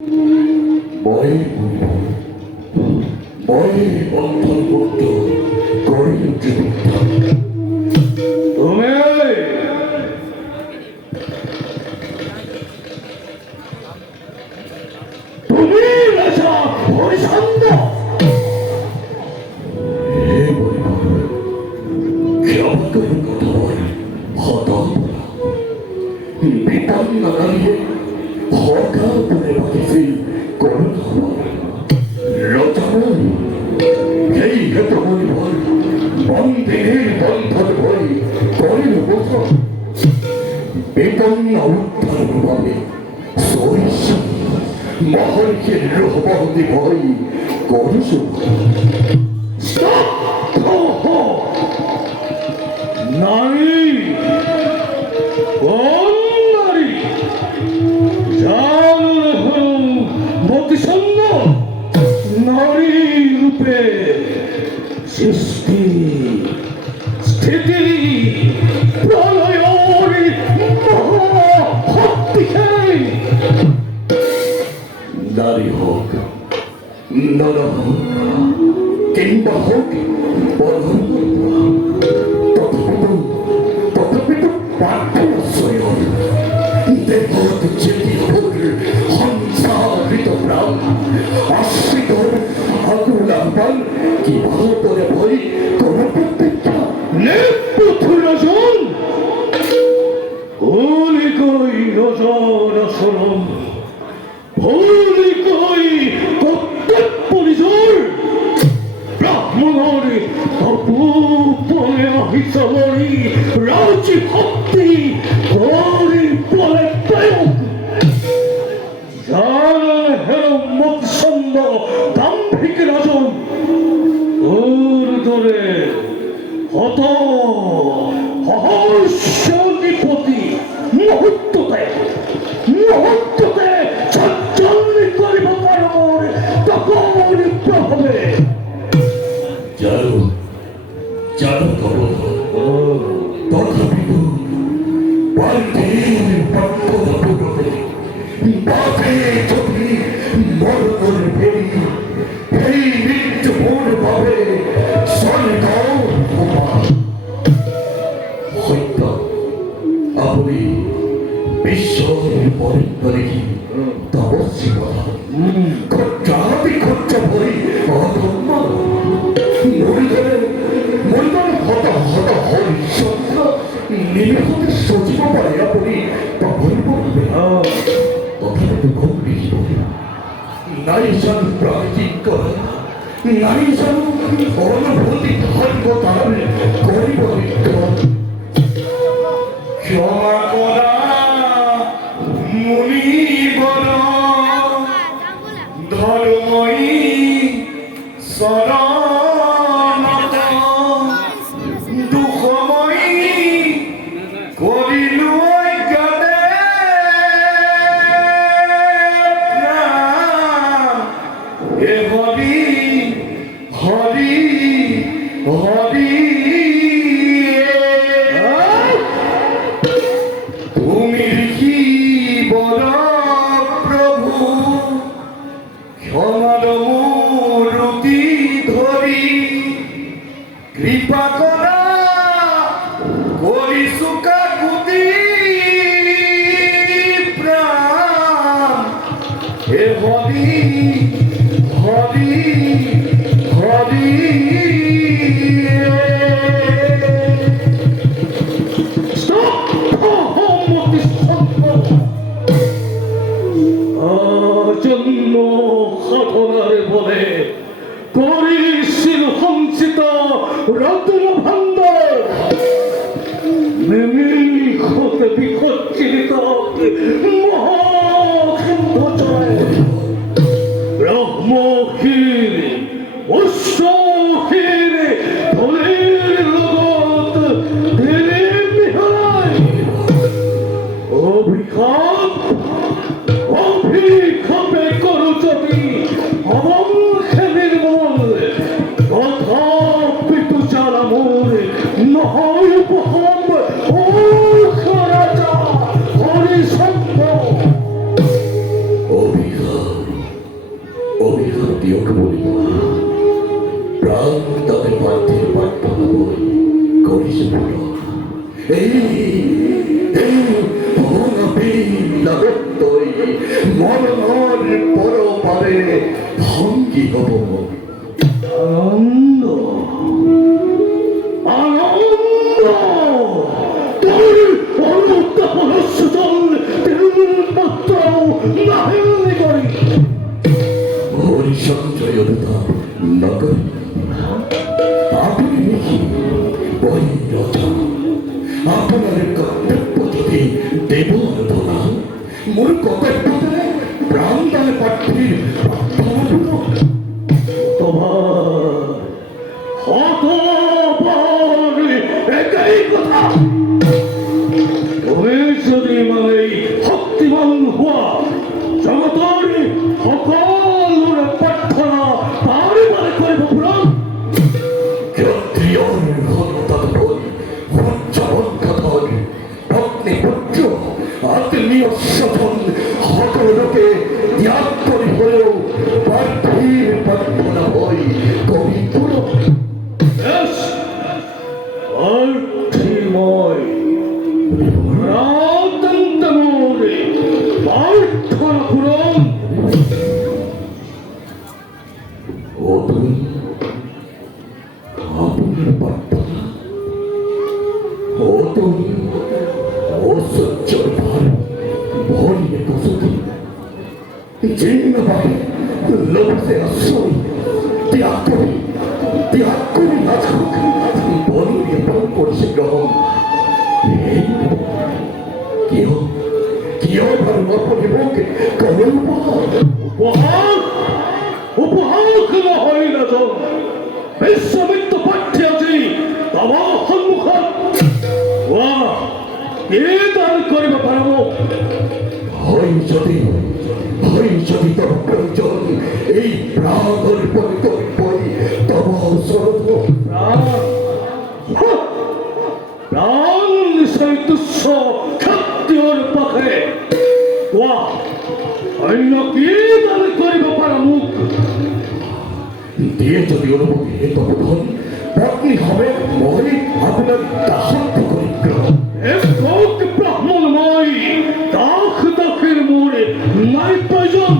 মই অন্তর্ভুক্ত করি তুমি রাজা হরিচন্দ্র। বিপন্ন দাঁড়িয়ে হঠাৎ করে বাঁধেছি করুণ রচনায় এই হেতমনি ভয় বন্দিনীর বন্ধন ভয় করেন বোধন বিপন্ন উত্তর ভাবে সরিষ মহলকে রহবন্দি ভয় করছ নারী নারী রূপে সৃষ্টি স্থিতি প্রলয়ের মহাশক্তিশালী নারী হোক নর হোক কিংবা হোক তথাপিত পাঠ্যশ্রয় দেবত চেতি হোক সংসারিত প্রাণ আশ্রিত আকুল আহ্বান কি ভারতরে ভয় কোন প্রত্যেকটা নেপুথুরজন কলিকই রজন আসরম ভৌলিকই কর্তব্য পরিজর ব্রাহ্মণর তপোপনে অহিতবরী রাজি ভক্তি হরি পরে প্রয়োগ যার হেরম মৎসন্দ দাম্ভিক রাজন ওর ধরে হত হর্ষপতি মুহূর্ততে চঞ্চল্য করিব পারমর তখন প্রভাবে জানো খবর তথাপিত পাল্টির পক্ষে বাধে যদি মরণ ফেরি এই মৃত্যু মন পাবে স্বর্গ হইত আপনি বিশ্বের পরে কি তপস্বী কথা খরচাপি খরচা ভরি অধর্ম মরিদরে হত হত হরিচন্দ্র নিরীহতে সজীব পারে আপনি তখন বলবে তথাপিত গম্ভীর নারী জন প্রাকৃতিক নারী জন অনুভূতি ধর্ম তার গরিব ক্ষমা করা মুনিবর ধর্মই শরণত দুঃখময়ী করিলু জ্ঞানে এ হরি হরি হরি তুমি কি বড় প্রভু ক্ষমার মূর্তি ধরি কৃপা করা করি সুকাকুতি প্রাণ হে হরি হরি হরি জন্ম সাধনারে বলে করিছিল সঞ্চিত রত্ন ভাণ্ডার নিমিষতে বিসর্জিত মহাসিন্ধুজয় ব্রহ্মক্ষীর উৎসক্ষীর ধূলির লগত ধীরে বিহরায় অভিক্ষাপে করু যদি অবংশে নির্মূল তথাপিত চার মূল যদিও বলিব প্রাণ তাদের পার্থিব প্রার্থনা বই করিস বলো এই এই ভবনবীলগত্তই মরণর পরপারে ভঙ্গি হব আনন্দ আনন্দ তোর অনুত্তাপন সুজন তিরুমাত্র নাহিনী করি হরিসঞ্জয়তা নগর আপনি লিখি বই রচনা আপনার কর্তব্য যদি দেব অর্ধনা মোর কর্তব্যে প্রাণদান পাঠ্যের তোমার একাই কথা তুমি যদি মানে শক্তিমান হওয়া জগতৰ সকলোৰে প্ৰাৰ্থনা পাৰি পাৰি কৰিব পূৰণ ক্ষত্রিয়র হত্যাধন উজ্জীবন কথন অগ্নিপুত্র আত্মীয় স্বজন সকলকে ত্যাগ করে হলেও পার্থিব প্রার্থনা হয় কবি পুরো Yes! অর্থময় রাতন্তমরে প্রার্থনা পূরণ ও তুমি আপনার প্রার্থনা ও তুমি অসহ্য ভার ভরিয়ে কসুতি জিন্নবাই লোভে আশ্রয় ত্যাগ করি নাচুক বলিয়ে পান করছে গ্রহণ কেউ ধর্ম পরিবকে কমল উপহার উপহার কেন হয় না তো বিশ্বমিত্র পাঠ্য আছে তোমার সন্মুখত এই দান কৰিব পাৰিব হয় যদি তোর প্রয়োজন এই প্রাণের পরিকল্পই তব সরব প্ৰাণ নিশ্চয় তুচ্ছ ক্ষত্ৰিয়ৰ পক্ষে কোৱা অন্য কি দান কৰিব পাৰা মোক দিয়ে যদি অনুমতি তব ধন পত্নী হবে মই আপনার দাসত্ব করি গ্রহণ একক ব্রাহ্মণময় দাখ দাখের মোড়ে নাই প্রয়োজন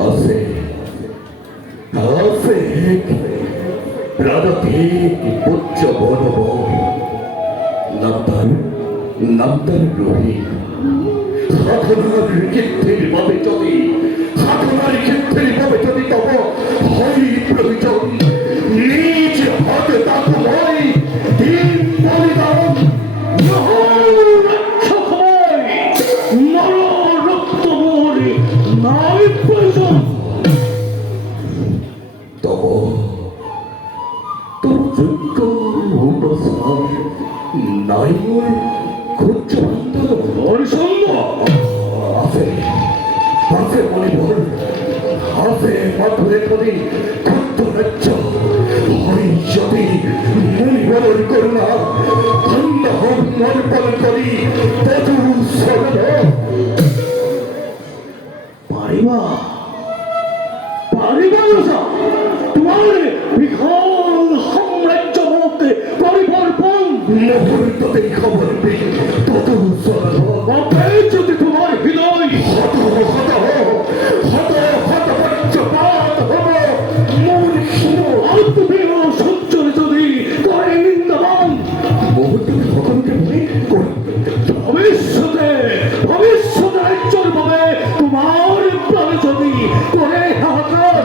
আছে প্রাণতিক পুত্র বনব নামতার রবি সাধনার ক্ষেত্রের ভাবে যদি তব হয় প্রয়োজন নিজ হাতে তাকে হয় দিন বলিদান রক্ষকময় নর রক্ত মোড়ে নাই প্রয়োজন তব তোর যোগ্য উপসার নাই মোর খুঁজ হরিচন্দ্র আছে মণিবর আছে মাথুরে করি ক্ষুদ্র রাজ্য হয় যদি মণিবরের করুণা খন্ড হোক অর্পণ করি তদু সর্ব পাৰিবা ৰজা তোমাৰ বিশাল সাম্ৰাজ্য মতে পৰিবৰ্তন মুহূর্ততেই খবর পেয়ে তদু সর্ব বাপে যদি তোমাৰ হৃদয় হত পক্ষপাত হব মূল আত্মীয় সঞ্চয় যদি করে নিন্দাবান মুহূর্তে সকলকে মনে ভবিষ্যতে রাজ্যের বাবে তোমার প্রাণ যদি করে হাহাকার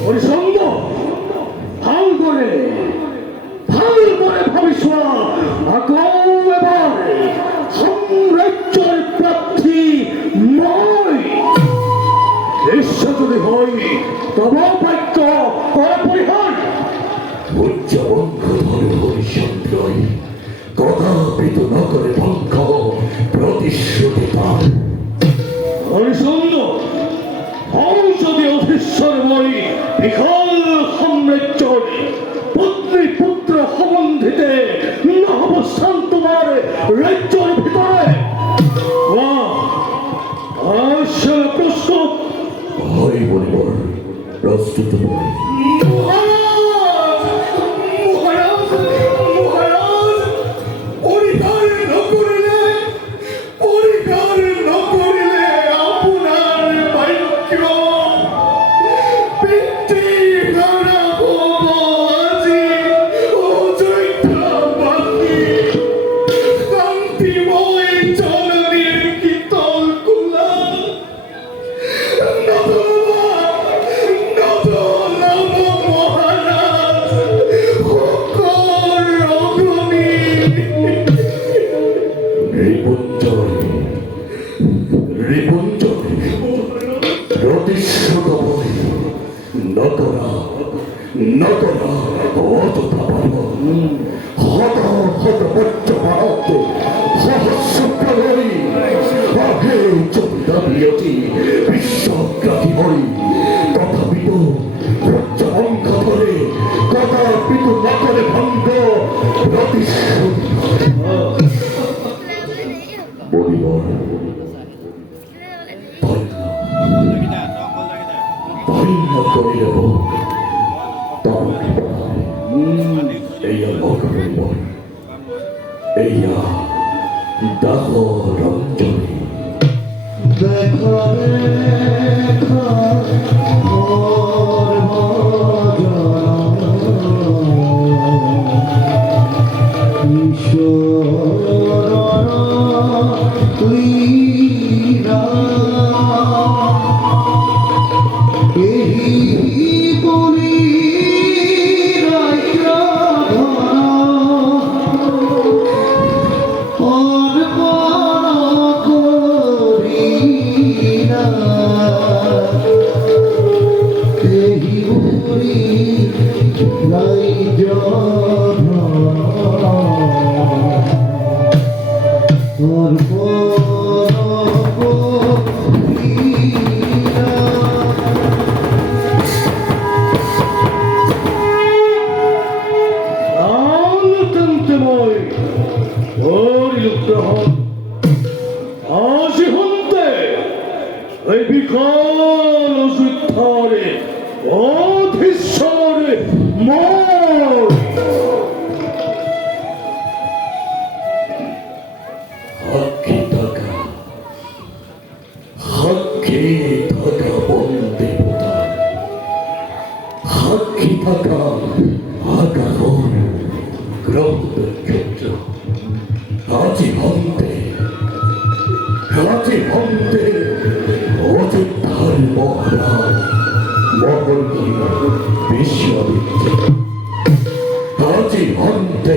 হরিচন্দ্র ভাল করে ভাবিছোৱা আকৌ এবাৰ সাম্ৰাজ্যৰ প্ৰাৰ্থী মই নিশ্চয় যদি হয় তব বাক্য কৰে পৰিহাৰ হরিচন্দ্রই কদাপিত ন করে ভঙ্গ প্রতিশ্রুতি পান হরিচন্দ্র যদি অধীশ্বরময় বিশাল সাম্রাজ্যৰ পত্নী পুত্ৰ সম্বন্ধিতে নহব স্থান তোমাৰ রাজ্যের ভিতরে আসলে প্রস্তুত। হয় বলিবার প্রস্তুত নয়। মহারাজ! মহারাজ! মহারাজ! পরিবার ন করিলে আপনার বাক্য পিতৃ হারাবো আজি অযোধ্যা বাকি শান্তিময় জননীর কীর্তন কুলা প্রতিশ্রুত বলে নতরা নতরা অতটা ভালো হত হত পত্র ভারতে সহস্রপ্রহরী আগে চন্দ্র বিয়তি বিশ্বগ্রাহী হই তথাপিত প্রজ্জলঙ্ক ধরে কদাপিত নকরে ভঙ্গ প্রতিশ্রুতি বলিবর ধন্য করিলেব এইয়া লোক বলিবর এইয়া দাহ রঞ্জনী দেখা দেখা মোর ভজন ঈশ্বর লীলা এই বলি রাইয়া আজি হন্তে এই বিকল যুদ্ধরে অধীশ্বরে মই হাক্ষী থাকা বন্দে হাক্ষী থাকা আকার গ্রহ ক্ষেত্র রাজি ভন্তে অযোধ্যার মহারাজ মহর্ষি বিশ্বমিত্র রাজি ভন্তে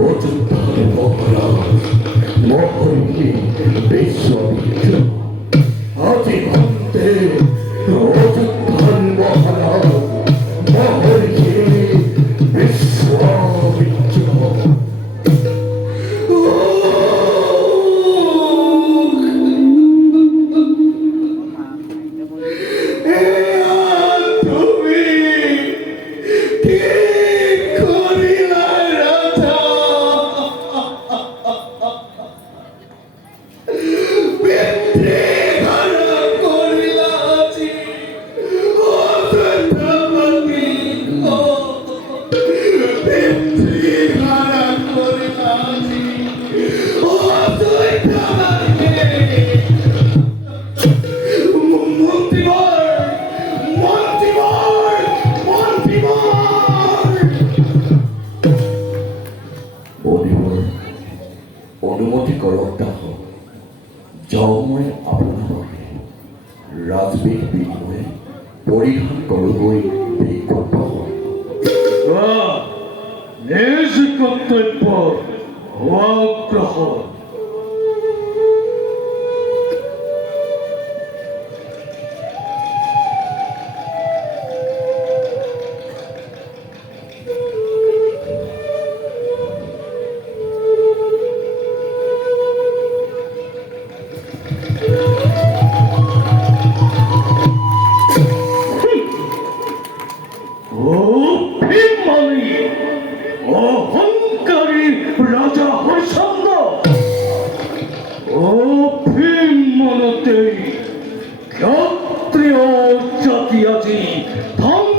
অযোধ্যার মহারাজ মহর্ষি বিশ্বমিত্র রাজি ভন্তে অযোধ্যার মহারাজ মহর্ষি বিশ্বমিত্র অনুমতি কৰক দাহ যাওঁ মই আপোনালোকে ৰাজবেশ বিনিময়ে পৰিধান কৰোঁগৈ নিজ কৰ্তব্য অগ্ৰসৰ অহংকারী রাজা হরিশ্চন্দ্র অভিমানতে ক্ষত্রিয় জাতি আজি ধ্বংস